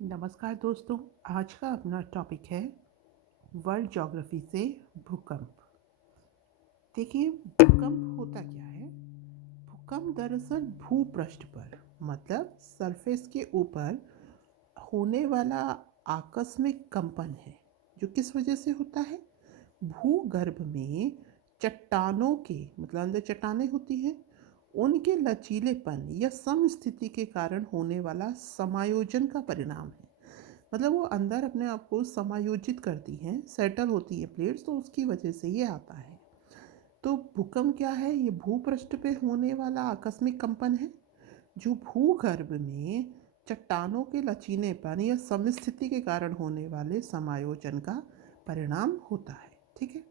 नमस्कार दोस्तों। आज का अपना टॉपिक है वर्ल्ड ज्योग्राफी से भूकंप। देखिए, भूकंप होता क्या है। भूकंप दरअसल भूपृष्ठ पर मतलब सरफेस के ऊपर होने वाला आकस्मिक कंपन है, जो किस वजह से होता है। भूगर्भ में चट्टानों के मतलब अंदर चट्टानें होती हैं, उनके लचीलेपन या समस्थिति के कारण होने वाला समायोजन का परिणाम है। मतलब वो अंदर अपने आप को समायोजित करती हैं, सेटल होती है प्लेट्स, तो उसकी वजह से ये आता है। तो भूकंप क्या है? ये भूपृष्ठ पे होने वाला आकस्मिक कंपन है, जो भूगर्भ में चट्टानों के लचीलेपन या समस्थिति के कारण होने वाले समायोजन का परिणाम होता है। ठीक है।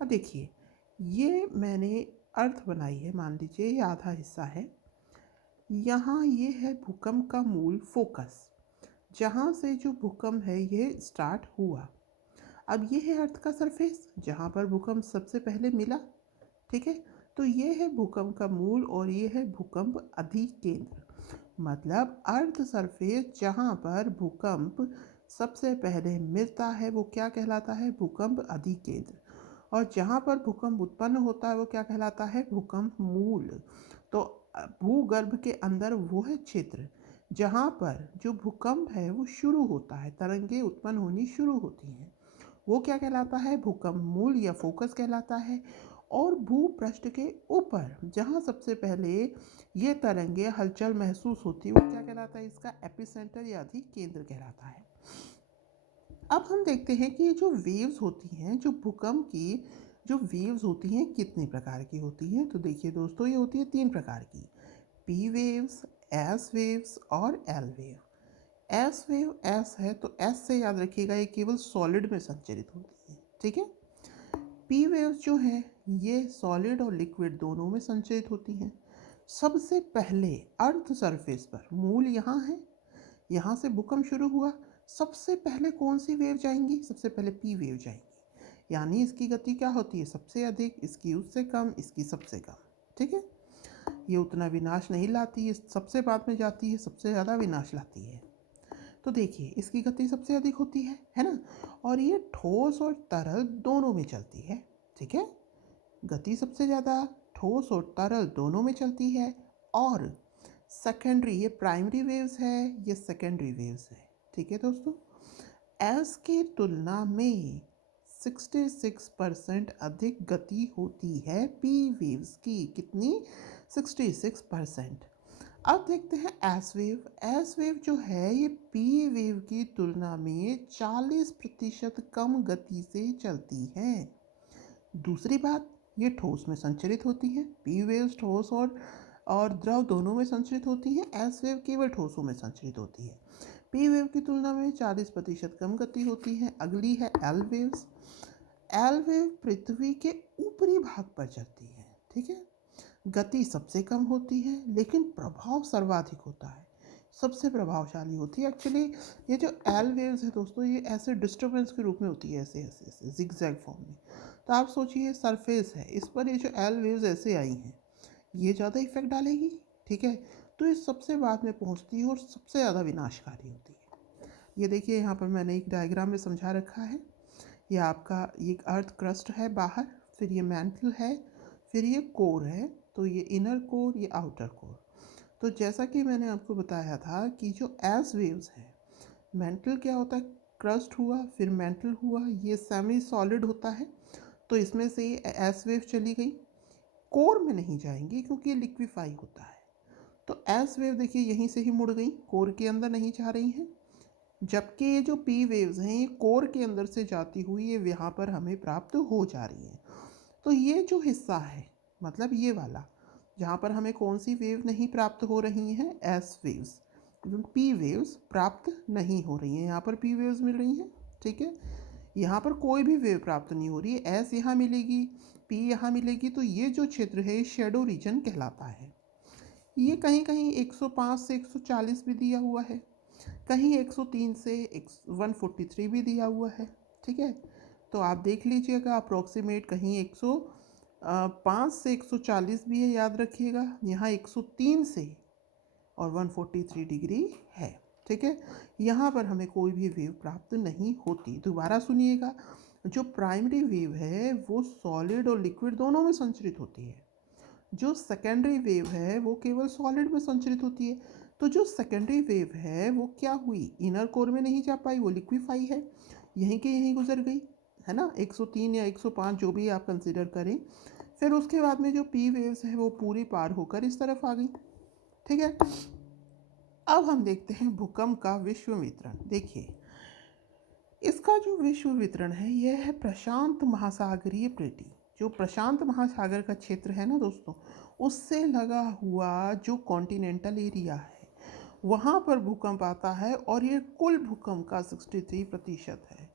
अब देखिए, ये मैंने अर्थ बनाई है। मान लीजिए ये आधा हिस्सा है। यहाँ ये है भूकंप का मूल फोकस, जहाँ से जो भूकंप है ये स्टार्ट हुआ। अब ये है अर्थ का सरफेस, जहाँ पर भूकंप सबसे पहले मिला। ठीक है। तो ये है भूकंप का मूल और ये है भूकंप अधिकेंद्र। मतलब अर्थ सरफेस जहाँ पर भूकंप सबसे पहले मिलता है वो क्या कहलाता है? भूकंप अधिकेंद्र। और जहाँ पर भूकंप उत्पन्न होता है वो क्या कहलाता है? भूकंप मूल। तो भूगर्भ के अंदर वो है क्षेत्र जहाँ पर जो भूकंप है वो शुरू होता है, तरंगे उत्पन्न होनी शुरू होती हैं, वो क्या कहलाता है? भूकंप मूल या फोकस कहलाता है। और भूपृष्ठ के ऊपर जहाँ सबसे पहले ये तरंगे हलचल महसूस होती है वो क्या कहलाता है? इसका एपिसेंटर या अधिक केंद्र कहलाता है। अब हम देखते हैं कि ये जो वेव्स होती हैं, जो भूकंप की जो वेव्स होती हैं कितने प्रकार की होती हैं। तो देखिए दोस्तों, ये होती है 3 प्रकार की: पी वेव्स, एस वेव्स और L wave. S wave S है तो एस से याद रखिएगा, ये केवल सॉलिड में संचरित होती है। ठीक है। पी वेव्स जो हैं ये सॉलिड और लिक्विड दोनों में संचरित होती हैं। सबसे पहले अर्थ सरफेस पर, मूल यहाँ है, यहाँ से भूकंप शुरू हुआ, सबसे पहले कौन सी वेव जाएंगी? सबसे पहले पी वेव जाएंगी। यानी इसकी गति क्या होती है? सबसे अधिक, इसकी उससे कम, इसकी सबसे कम। ठीक है। ये उतना विनाश नहीं लाती है, सबसे बाद में जाती है, सबसे ज़्यादा विनाश लाती है। तो देखिए, इसकी गति सबसे अधिक होती है ना। और ये ठोस और तरल दोनों में चलती है। ठीक है। गति सबसे ज़्यादा, ठोस और तरल दोनों में चलती है। और सेकेंडरी, ये प्राइमरी वेव्स है, ये सेकेंडरी वेव्स है। ठीक है दोस्तों। एस की तुलना में 66% अधिक गति होती है पी वेव्स की। कितनी? 66%। अब देखते हैं एस वेव। एस वेव जो है ये पी वेव की तुलना में 40% कम गति से चलती है। दूसरी बात, ये ठोस में संचरित होती है। पी वेव्स ठोस और द्रव दोनों में संचरित होती हैं। एस वेव केवल ठोसों में संचरित होती है। पी वेव की तुलना में 40% कम गति होती है। अगली है एल वेव्स। एल वेव पृथ्वी के ऊपरी भाग पर चलती है। ठीक है। गति सबसे कम होती है लेकिन प्रभाव सर्वाधिक होता है, सबसे प्रभावशाली होती है। एक्चुअली ये जो एल वेव्स है दोस्तों, ये ऐसे डिस्टर्बेंस के रूप में होती है, ऐसे ऐसे ऐसे जिगजैग फॉर्म में। तो आप सोचिए सरफेस है, इस पर ये जो एल वेव्स ऐसे आई हैं, ये ज़्यादा इफेक्ट डालेगी। ठीक है। तो ये सबसे बाद में पहुंचती है और सबसे ज़्यादा विनाशकारी होती है। ये देखिए, यहाँ पर मैंने एक डायग्राम में समझा रखा है। ये आपका ये अर्थ क्रस्ट है बाहर, फिर ये मैंटल है, फिर ये कोर है। तो ये इनर कोर, ये आउटर कोर। तो जैसा कि मैंने आपको बताया था कि जो एस वेव्स है, मेंटल क्या होता है? क्रस्ट हुआ, फिर मेंटल हुआ, ये सेमी सॉलिड होता है। तो इसमें से ये एस वेव चली गई, कोर में नहीं जाएंगी क्योंकि ये लिक्विफाई होता है। तो एस वेव देखिए यहीं से ही मुड़ गई, कोर के अंदर नहीं जा रही हैं। जबकि ये जो पी वेव्स हैं ये कोर के अंदर से जाती हुई ये यहाँ पर हमें प्राप्त हो जा रही हैं। तो ये जो हिस्सा है, मतलब ये वाला, जहाँ पर हमें कौन सी वेव नहीं प्राप्त हो रही हैं? S waves. पी वेव्स प्राप्त नहीं हो रही हैं, यहाँ पर पी वेव्स मिल रही हैं। ठीक है। यहाँ पर कोई भी वेव प्राप्त नहीं हो रही है। एस यहाँ मिलेगी, पी यहाँ मिलेगी। तो ये जो क्षेत्र है ये शेडो रीजन कहलाता है। ये कहीं कहीं 105 से 140 भी दिया हुआ है, कहीं 103 से 143 भी दिया हुआ है। ठीक है। तो आप देख लीजिएगा, अप्रोक्सीमेट कहीं 105 से 140 भी है, याद रखिएगा। यहाँ 103 से और 143 डिग्री है। ठीक है। यहाँ पर हमें कोई भी वेव प्राप्त नहीं होती। दोबारा सुनिएगा, जो प्राइमरी वेव है वो सॉलिड और लिक्विड दोनों में संचरित होती है। जो सेकेंडरी वेव है वो केवल सॉलिड में संचरित होती है। तो जो सेकेंडरी वेव है वो क्या हुई, इनर कोर में नहीं जा पाई, वो लिक्विफाई है, यहीं के यहीं गुजर गई, है ना, 103 या 105 जो भी आप कंसिडर करें। फिर उसके बाद में जो पी वेव्स है वो पूरी पार होकर इस तरफ आ गई। ठीक है, अब हम देखते हैं भूकंप का विश्व वितरण। देखिए, इसका जो विश्व वितरण है यह है प्रशांत महासागरीय प्लेटी। जो प्रशांत महासागर का क्षेत्र है ना दोस्तों, उससे लगा हुआ जो कॉन्टिनेंटल एरिया है वहाँ पर भूकंप आता है, और ये कुल भूकंप का 63% है।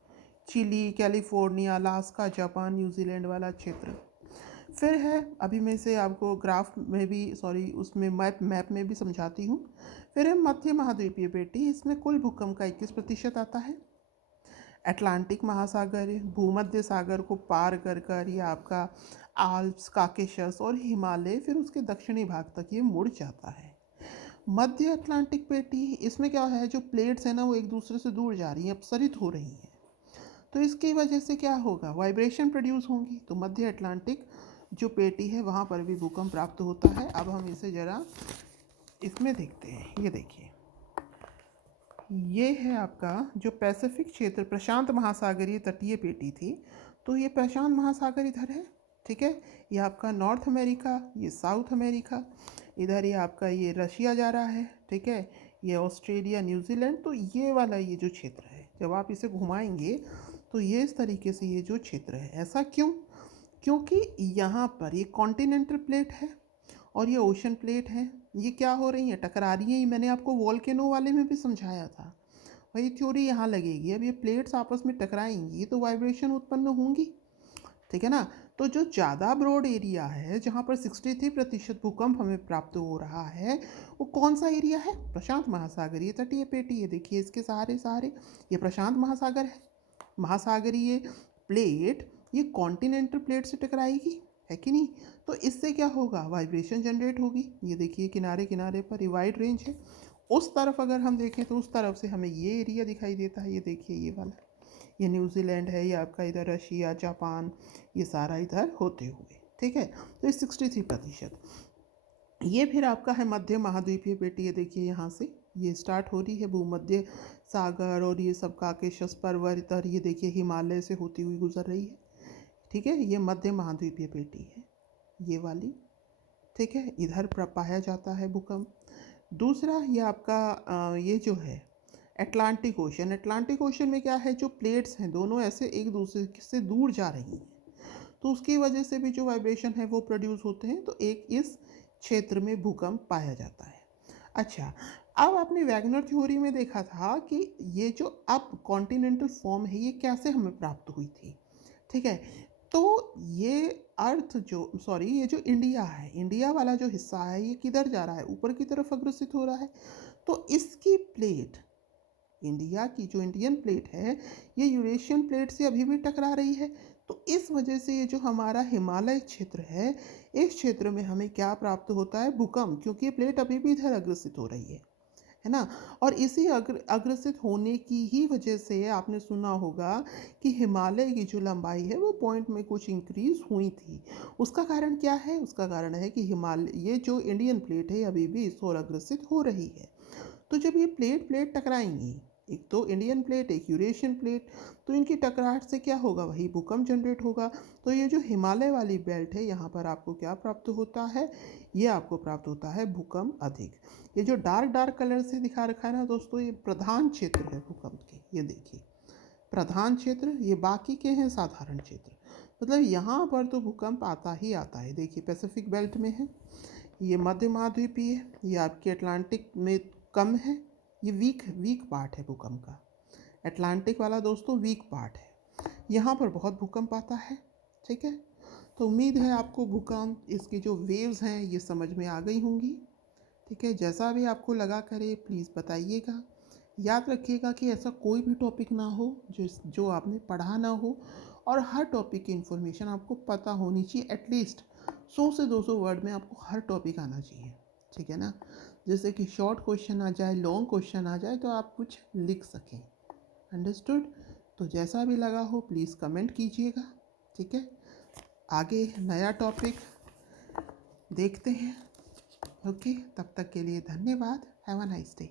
Chile, California, Alaska, Japan, New Zealand वाला क्षेत्र। फिर है, अभी मैं से आपको ग्राफ में भी, सॉरी उसमें मैप में भी समझाती हूँ। फिर है मध्य महाद्वीपीय पेटी, इसमें कुल भूकंप का 21% आता है। अटलांटिक महासागर, भूमध्य सागर को पार कर कर ये आपका आल्प्स, काकेशस और हिमालय, फिर उसके दक्षिणी भाग तक ये मुड़ जाता है। मध्य अटलांटिक पेटी, इसमें क्या है, जो प्लेट्स है ना वो एक दूसरे से दूर जा रही हैं, अपसरित हो रही हैं, तो इसकी वजह से क्या होगा, वाइब्रेशन प्रोड्यूस होंगी। तो मध्य अटलांटिक जो पेटी है वहाँ पर भी भूकंप प्राप्त होता है। अब हम इसे ज़रा इसमें देखते हैं। ये देखिए, ये है आपका जो पैसिफिक क्षेत्र प्रशांत महासागरीय तटीय पेटी थी, तो ये प्रशांत महासागर इधर है। ठीक है, ये आपका नॉर्थ अमेरिका, ये साउथ अमेरिका, इधर ये आपका ये रशिया जा रहा है। ठीक है, ये ऑस्ट्रेलिया, न्यूजीलैंड, तो ये वाला ये जो क्षेत्र है, जब आप इसे घुमाएंगे तो ये इस तरीके से ये जो क्षेत्र है, ऐसा क्यों, क्योंकि यहाँ पर ये कॉन्टिनेंटल प्लेट है और ये ओशन प्लेट है, ये क्या हो रही हैं, टकरा रही हैं। मैंने आपको वॉल्केनो वाले में भी समझाया था, वही थ्योरी यहाँ लगेगी। अब ये प्लेट्स आपस में टकराएंगी तो वाइब्रेशन उत्पन्न होंगी। ठीक है ना, तो जो ज़्यादा ब्रॉड एरिया है जहाँ पर 63% भूकंप हमें प्राप्त हो रहा है, वो कौन सा एरिया है, प्रशांत महासागरीय तटीय पेटी। ये देखिए, इसके सहारे सहारे ये प्रशांत महासागर है। महासागरीय प्लेट ये कॉन्टिनेंटल प्लेट से टकराएगी, है कि नहीं, तो इससे क्या होगा, वाइब्रेशन जनरेट होगी। ये देखिए, किनारे किनारे पर ये वाइड रेंज है। उस तरफ अगर हम देखें तो उस तरफ से हमें ये एरिया दिखाई देता है। ये देखिए, ये वाला, ये न्यूजीलैंड है, ये आपका इधर रशिया, जापान, ये सारा इधर होते हुए। ठीक है, तो ये 63%। ये फिर आपका है मध्य महाद्वीपीय पेटी। ये देखिए, यहाँ से ये स्टार्ट हो रही है भूमध्य सागर और ये सब काकेशस पर्वत, इधर ये देखिए हिमालय से होती हुई गुजर रही है। ठीक है, ये मध्य महाद्वीपीय पेटी है, ये वाली। ठीक है, इधर पाया जाता है भूकंप। दूसरा ये आपका ये जो है अटलांटिक ओशन। अटलांटिक ओशन में क्या है, जो प्लेट्स हैं दोनों ऐसे एक दूसरे से दूर जा रही हैं, तो उसकी वजह से भी जो वाइब्रेशन है वो प्रोड्यूस होते हैं, तो एक इस क्षेत्र में भूकंप पाया जाता है। अच्छा, अब आपने वैगनर थ्योरी में देखा था कि ये जो अब कॉन्टिनेंटल फॉर्म है ये कैसे हमें प्राप्त हुई थी। ठीक है, तो ये अर्थ जो, सॉरी, ये जो इंडिया है, इंडिया वाला जो हिस्सा है ये किधर जा रहा है, ऊपर की तरफ अग्रसित हो रहा है। तो इसकी प्लेट, इंडिया की जो इंडियन प्लेट है, ये यूरेशियन प्लेट से अभी भी टकरा रही है। तो इस वजह से ये जो हमारा हिमालय क्षेत्र है, इस क्षेत्र में हमें क्या प्राप्त होता है, भूकंप, क्योंकि ये प्लेट अभी भी इधर अग्रसित हो रही है ना। और इसी अग्रसित होने की ही वजह से आपने सुना होगा कि हिमालय की जो लंबाई है वो पॉइंट में कुछ इंक्रीज हुई थी। उसका कारण क्या है, उसका कारण है कि हिमालय, ये जो इंडियन प्लेट है अभी भी इस ओर अग्रसित हो रही है। तो जब ये प्लेट प्लेट टकराएंगी, एक तो इंडियन प्लेट, एक यूरेशियन प्लेट, तो इनकी टकराहट से क्या होगा, वही भूकंप जनरेट होगा। तो ये जो हिमालय वाली बेल्ट है, यहाँ पर आपको क्या प्राप्त होता है, ये आपको प्राप्त होता है भूकंप अधिक। ये जो डार्क डार्क कलर से दिखा रखा है ना दोस्तों, ये प्रधान क्षेत्र है भूकंप के। ये देखिए, प्रधान क्षेत्र, ये बाकी के हैं साधारण क्षेत्र। मतलब यहाँ पर तो भूकंप आता ही आता है। देखिए, पैसिफिक बेल्ट में है, ये मध्य महाद्वीपीय, ये आपके अटलांटिक में कम है, ये वीक वीक पार्ट है भूकंप का। अटलांटिक वाला दोस्तों वीक पार्ट है, यहाँ पर बहुत भूकंप आता है। ठीक है, तो उम्मीद है आपको भूकंप, इसकी जो वेव्स हैं ये समझ में आ गई होंगी। ठीक है, जैसा भी आपको लगा करे प्लीज़ बताइएगा। याद रखिएगा कि ऐसा कोई भी टॉपिक ना हो जो आपने पढ़ा ना हो, और हर टॉपिक की इन्फॉर्मेशन आपको पता होनी चाहिए। एटलीस्ट 100 से 200 वर्ड में आपको हर टॉपिक आना चाहिए। ठीक है ना, जैसे कि शॉर्ट क्वेश्चन आ जाए, लॉन्ग क्वेश्चन आ जाए तो आप कुछ लिख सकें। अंडरस्टूड? तो जैसा भी लगा हो प्लीज़ कमेंट कीजिएगा, ठीक है। आगे नया टॉपिक देखते हैं। ओके, तब तक के लिए धन्यवाद। Have a nice day.